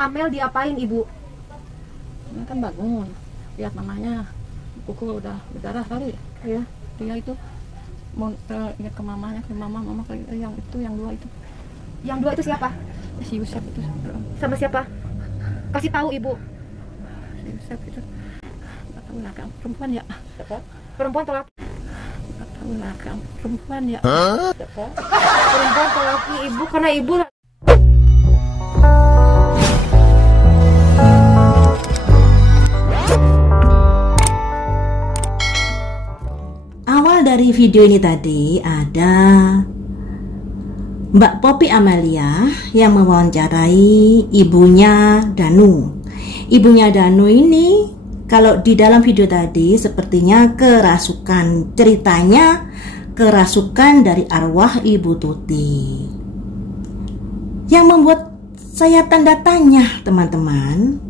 Amel diapain ibu? Ini kan bangun, lihat mamanya kuku udah berdarah kali Ya. dia itu mau ingat ke mamanya, ke mama yang itu yang dua itu. Yang dua itu siapa? Si Yusuf itu, Sama siapa? Kasih tahu ibu. si Yusuf itu nggak tahu nakal perempuan ya. Perempuan atau laki? Nggak tahu nakal perempuan ya. Perempuan atau laki ibu? Karena ibu Awal dari video ini tadi ada Mbak Poppy Amalia yang mewawancarai ibunya Danu. Ibunya Danu ini kalau di dalam video tadi sepertinya kerasukan. Ceritanya kerasukan dari arwah Ibu Tuti. Yang membuat saya tanda tanya, teman-teman.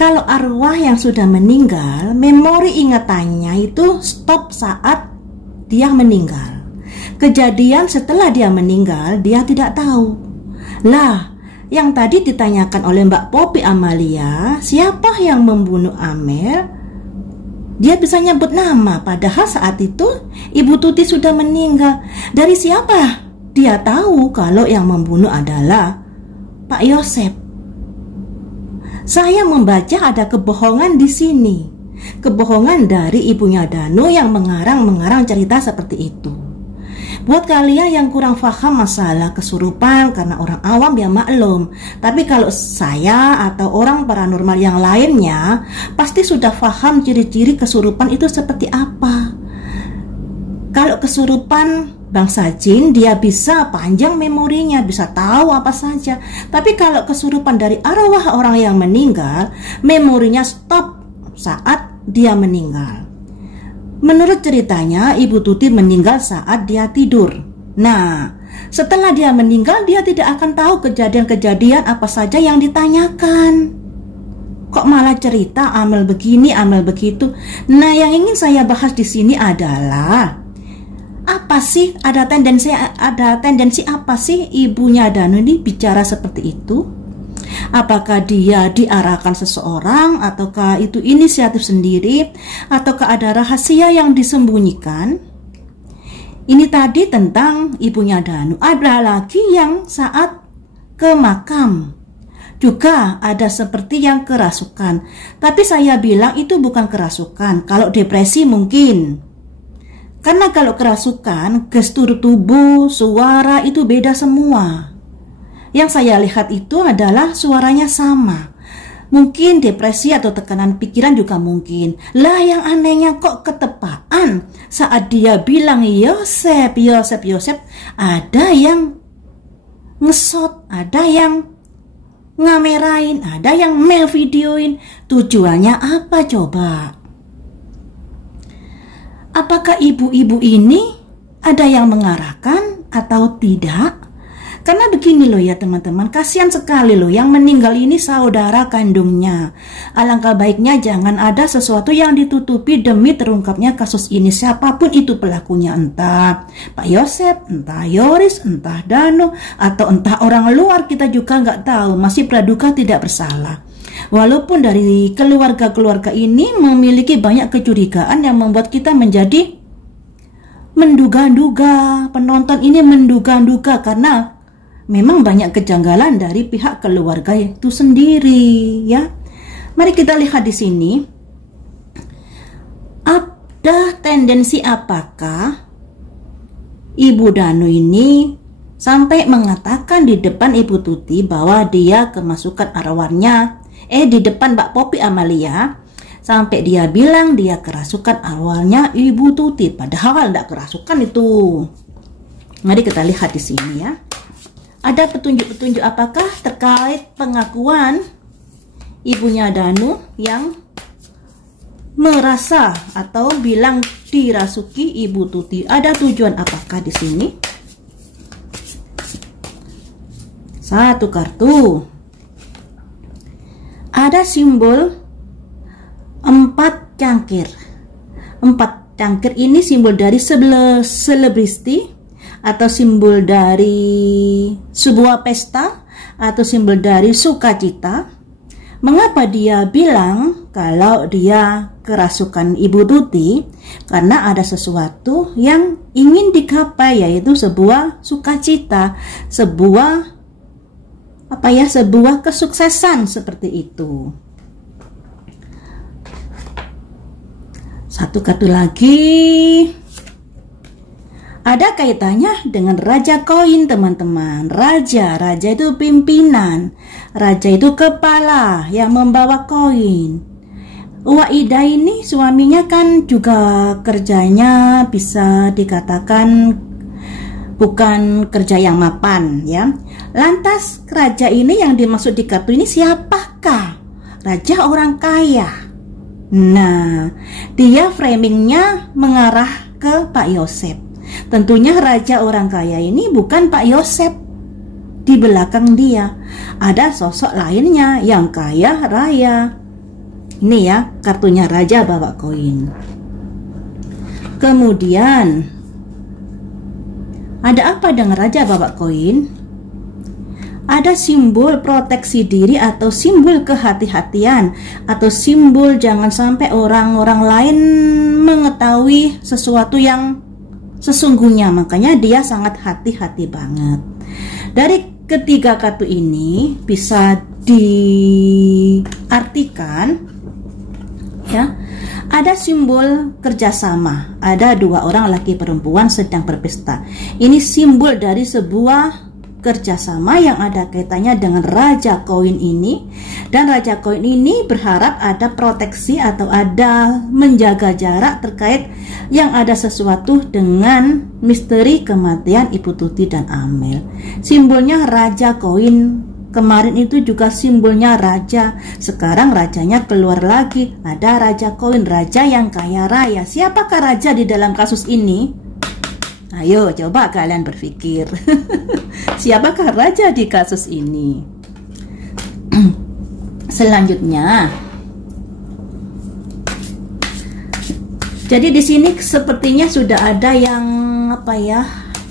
Kalau arwah yang sudah meninggal, memori ingatannya itu stop saat dia meninggal. Kejadian setelah dia meninggal, dia tidak tahu. Lah, yang tadi ditanyakan oleh Mbak Poppy Amalia, siapa yang membunuh Amel? Dia bisa nyebut nama, padahal saat itu Ibu Tuti sudah meninggal. Dari siapa? Dia tahu kalau yang membunuh adalah Pak Yosep. Saya membaca ada kebohongan di sini. Kebohongan dari ibunya Danu yang mengarang cerita seperti itu. Buat kalian yang kurang paham masalah kesurupan, karena orang awam ya maklum. Tapi kalau saya atau orang paranormal yang lainnya pasti sudah paham ciri-ciri kesurupan itu seperti apa. Kalau kesurupan bangsa jin, dia bisa panjang memorinya, bisa tahu apa saja. Tapi kalau kesurupan dari arwah orang yang meninggal, memorinya stop saat dia meninggal. Menurut ceritanya, Ibu Tuti meninggal saat dia tidur. Nah, setelah dia meninggal, dia tidak akan tahu kejadian-kejadian apa saja yang ditanyakan. Kok malah cerita Amel begini, Amel begitu. Nah, yang ingin saya bahas di sini adalah apa sih, ada tendensi apa sih ibunya Danu ini bicara seperti itu? Apakah dia diarahkan seseorang, ataukah itu inisiatif sendiri, ataukah ada rahasia yang disembunyikan? Ini tadi tentang ibunya Danu. Ada lagi yang saat ke makam, juga ada seperti yang kerasukan. Tapi saya bilang itu bukan kerasukan. Kalau depresi mungkin. Karena kalau kerasukan, gestur tubuh, suara itu beda semua. Yang saya lihat itu adalah suaranya sama. Mungkin depresi atau tekanan pikiran juga mungkin. Lah yang anehnya kok ketepaan saat dia bilang Yosep, ada yang ngesot, ada yang ngamerain, ada yang mail videoin. Tujuannya apa coba? Apakah ibu-ibu ini ada yang mengarahkan atau tidak? Karena begini loh ya teman-teman, kasihan sekali loh yang meninggal ini saudara kandungnya. Alangkah baiknya jangan ada sesuatu yang ditutupi demi terungkapnya kasus ini. Siapapun itu pelakunya, entah Pak Yosep, entah Yoris, entah Danu, atau entah orang luar, kita juga nggak tahu. Masih praduga tidak bersalah. Walaupun dari keluarga-keluarga ini memiliki banyak kecurigaan yang membuat kita menjadi menduga-duga, penonton ini menduga-duga karena memang banyak kejanggalan dari pihak keluarga itu sendiri ya. Mari kita lihat di sini. Ada tendensi apakah Ibu Danu ini sampai mengatakan di depan Ibu Tuti bahwa dia kemasukan arwahnya, di depan Mbak Poppy Amalia, sampai dia bilang dia kerasukan awalnya Ibu Tuti, padahal tidak kerasukan itu. Mari kita lihat di sini ya. Ada petunjuk-petunjuk apakah terkait pengakuan ibunya Danu yang merasa atau bilang dirasuki Ibu Tuti? Ada tujuan apakah di sini? Satu kartu. Ada simbol 4 cangkir. 4 cangkir ini simbol dari selebriti atau simbol dari sebuah pesta atau simbol dari sukacita. Mengapa dia bilang kalau dia kerasukan Ibu Tuti? Karena ada sesuatu yang ingin digapai, yaitu sebuah sukacita, sebuah sebuah kesuksesan seperti itu. Satu kartu lagi. Ada kaitannya dengan raja koin, teman-teman. Raja itu pimpinan. Raja itu kepala yang membawa koin. Waida ini suaminya kan juga kerjanya bisa dikatakan bukan kerja yang mapan, ya. Lantas raja ini yang dimaksud di kartu ini siapakah? Raja orang kaya. Nah, dia framingnya mengarah ke Pak Yosef. Tentunya raja orang kaya ini bukan Pak Yosef. Di belakang dia ada sosok lainnya yang kaya raya. Ini ya, kartunya raja bawa koin. Kemudian ada apa dengan raja bawa koin? Ada simbol proteksi diri atau simbol kehati-hatian atau simbol jangan sampai orang-orang lain mengetahui sesuatu yang sesungguhnya. Makanya dia sangat hati-hati banget. Dari ketiga kartu ini bisa diartikan, ya, ada simbol kerjasama. Ada dua orang laki perempuan sedang berpesta. Ini simbol dari sebuah kerjasama yang ada kaitannya dengan raja koin ini. Dan raja koin ini berharap ada proteksi atau ada menjaga jarak terkait yang ada sesuatu dengan misteri kematian Ibu Tuti dan Amel. Simbolnya raja koin. Kemarin itu juga simbolnya raja. Sekarang rajanya keluar lagi. Ada raja koin, raja yang kaya raya. Siapakah raja di dalam kasus ini? Ayo coba kalian berpikir. Siapakah raja di kasus ini? Selanjutnya, jadi di sini sepertinya sudah ada yang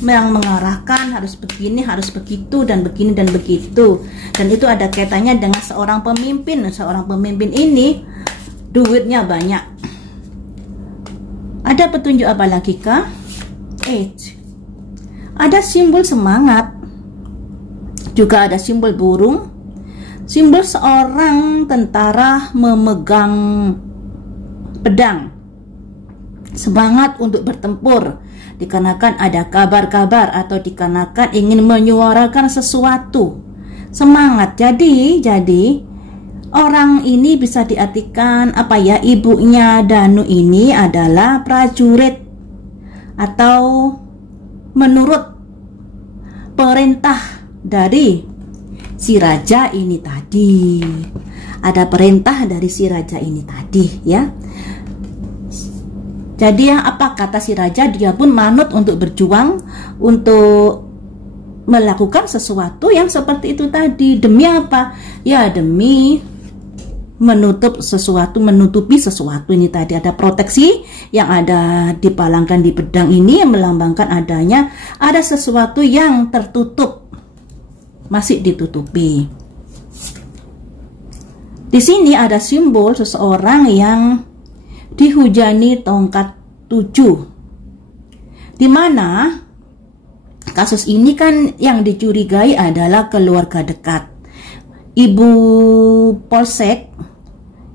yang mengarahkan harus begini, harus begitu, dan begini dan begitu. Dan itu ada kaitannya dengan seorang pemimpin. Seorang pemimpin ini duitnya banyak. Ada petunjuk apa lagi kah? Ada simbol semangat, juga ada simbol burung, simbol seorang tentara memegang pedang, semangat untuk bertempur, dikarenakan ada kabar-kabar atau dikarenakan ingin menyuarakan sesuatu, semangat. Jadi orang ini bisa diartikan ibunya Danu ini adalah prajurit, atau menurut perintah dari si raja ini tadi. Ada perintah dari si raja ini tadi, ya. Jadi apa kata si raja? Dia pun manut untuk berjuang, untuk melakukan sesuatu yang seperti itu tadi. Demi apa? Ya demi menutupi sesuatu ini tadi. Ada proteksi yang ada dipalangkan di pedang ini yang melambangkan adanya ada sesuatu yang tertutup, masih ditutupi. Di sini ada simbol seseorang yang dihujani tongkat 7, di mana kasus ini kan yang dicurigai adalah keluarga dekat. Ibu Polsek,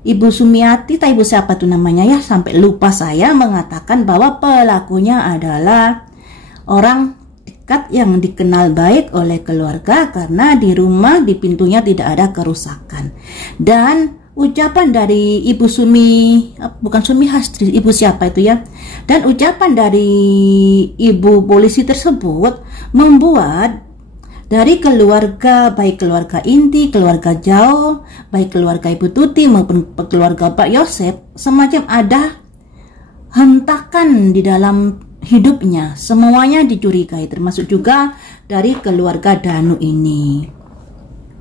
Ibu Sumiati, atau ibu siapa tuh namanya ya, sampai lupa saya, mengatakan bahwa pelakunya adalah orang dekat yang dikenal baik oleh keluarga karena di rumah di pintunya tidak ada kerusakan. Dan ucapan dari Ibu bukan Sumi Hastri, ibu siapa itu ya, dan ucapan dari ibu polisi tersebut membuat dari keluarga, baik keluarga inti, keluarga jauh, baik keluarga Ibu Tuti maupun keluarga Pak Yosef, semacam ada hentakan di dalam hidupnya. Semuanya dicurigai, termasuk juga dari keluarga Danu ini.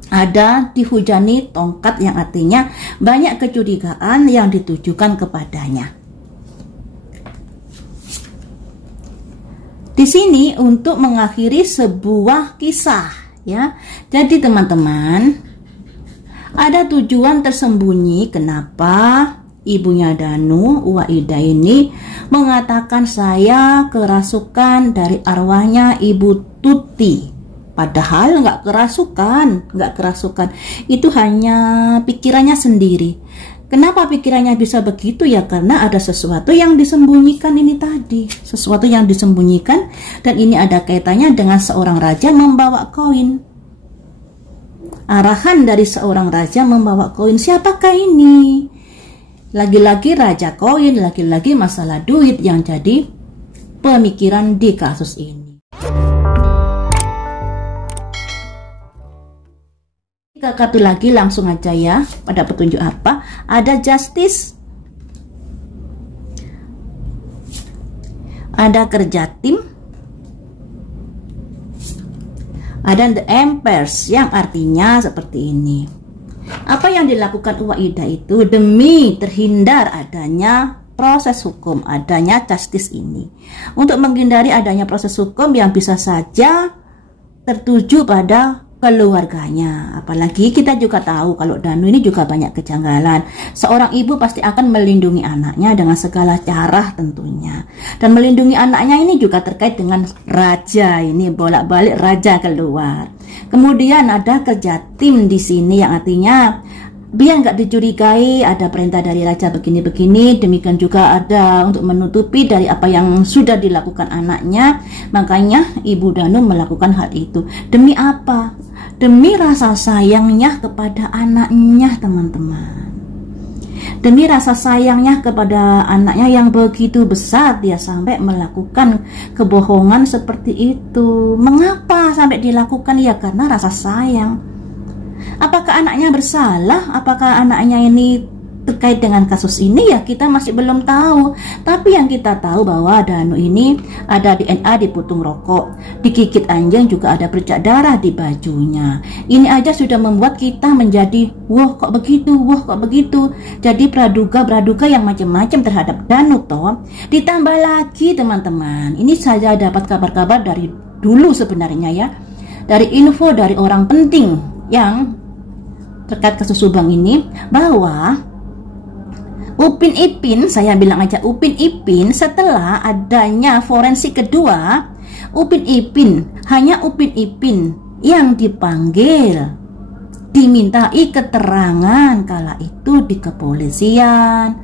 Ada dihujani tongkat yang artinya banyak kecurigaan yang ditujukan kepadanya. Di sini untuk mengakhiri sebuah kisah Ya, jadi teman-teman, ada tujuan tersembunyi kenapa ibunya Danu, Uwa Ida ini mengatakan saya kerasukan dari arwahnya Ibu Tuti. Padahal nggak kerasukan. Itu hanya pikirannya sendiri. Kenapa pikirannya bisa begitu ya? Karena ada sesuatu yang disembunyikan ini tadi. Sesuatu yang disembunyikan, dan ini ada kaitannya dengan seorang raja membawa koin. Arahan dari seorang raja membawa koin. Siapakah ini? Lagi-lagi raja koin, lagi-lagi masalah duit yang jadi pemikiran di kasus ini. Satu lagi langsung aja ya, pada petunjuk apa? Ada justice, ada kerja tim, ada the empress, yang artinya seperti ini. Apa yang dilakukan Uwa Ida itu demi terhindar adanya proses hukum, adanya justice ini, untuk menghindari adanya proses hukum yang bisa saja tertuju pada keluarganya. Apalagi kita juga tahu kalau Danu ini juga banyak kejanggalan. Seorang ibu pasti akan melindungi anaknya dengan segala cara tentunya. Dan melindungi anaknya ini juga terkait dengan raja, ini bolak-balik raja keluar. Kemudian ada kerja tim di sini yang artinya biar nggak dicurigai ada perintah dari raja begini-begini. Demikian juga ada untuk menutupi dari apa yang sudah dilakukan anaknya. Makanya Ibu Danu melakukan hal itu. Demi apa? Demi rasa sayangnya kepada anaknya, teman-teman. Demi rasa sayangnya kepada anaknya yang begitu besar, dia sampai melakukan kebohongan seperti itu. Mengapa sampai dilakukan? Ya karena rasa sayang. Apakah anaknya bersalah? Apakah anaknya ini terkait dengan kasus ini? Ya kita masih belum tahu. Tapi yang kita tahu bahwa Danu ini ada DNA di putung rokok, digigit anjing, juga ada bercak darah di bajunya. Ini aja sudah membuat kita menjadi wah kok begitu. Jadi praduga yang macam-macam terhadap Danu toh. Ditambah lagi teman-teman, ini saya dapat kabar-kabar dari dulu sebenarnya ya, dari info dari orang penting yang terkait kasus Subang ini, bahwa Upin Ipin, saya bilang aja Upin Ipin, setelah adanya forensik kedua, hanya Upin Ipin yang dipanggil, dimintai keterangan kala itu di kepolisian.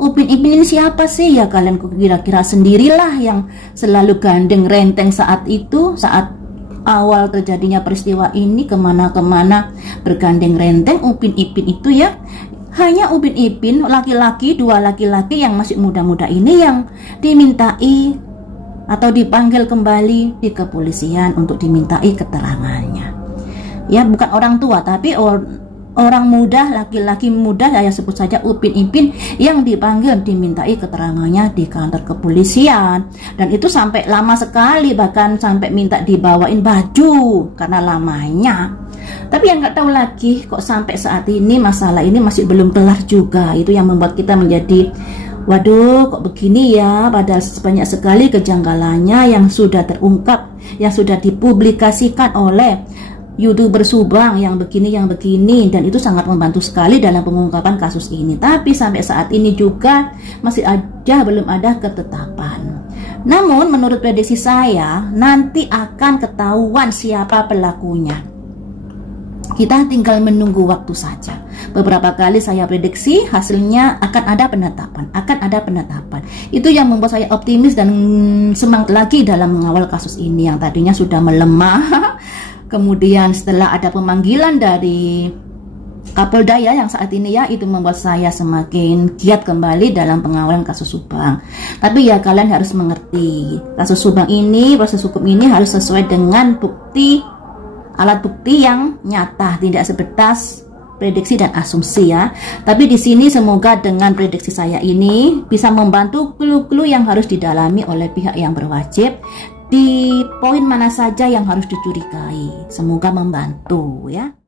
Upin Ipin ini siapa sih? Ya kalian kira-kira sendirilah, yang selalu gandeng renteng saat itu, saat awal terjadinya peristiwa ini, kemana-kemana bergandeng renteng Upin Ipin itu ya. Hanya Upin Ipin, dua laki-laki yang masih muda-muda ini yang dimintai atau dipanggil kembali di kepolisian untuk dimintai keterangannya. Ya bukan orang tua tapi orang muda, laki-laki muda, saya sebut saja Upin Ipin, yang dipanggil dimintai keterangannya di kantor kepolisian. Dan itu sampai lama sekali, bahkan sampai minta dibawain baju karena lamanya. Tapi yang nggak tahu lagi kok sampai saat ini masalah ini masih belum kelar juga. Itu yang membuat kita menjadi waduh kok begini ya, padahal banyak sekali kejanggalannya yang sudah terungkap, yang sudah dipublikasikan oleh YouTuber Subang yang begini, dan itu sangat membantu sekali dalam pengungkapan kasus ini. Tapi sampai saat ini juga masih aja belum ada ketetapan. Namun menurut prediksi saya nanti akan ketahuan siapa pelakunya. Kita tinggal menunggu waktu saja. Beberapa kali saya prediksi hasilnya akan ada penetapan. Itu yang membuat saya optimis dan semangat lagi dalam mengawal kasus ini yang tadinya sudah melemah. Kemudian setelah ada pemanggilan dari Kapolda ya yang saat ini ya, itu membuat saya semakin giat kembali dalam pengawalan kasus Subang. Tapi ya kalian harus mengerti, kasus Subang ini, proses hukum ini harus sesuai dengan alat bukti yang nyata, tidak sebatas prediksi dan asumsi ya. Tapi di sini semoga dengan prediksi saya ini bisa membantu clue-clue yang harus didalami oleh pihak yang berwajib. Di poin mana saja yang harus dicurigai, semoga membantu ya.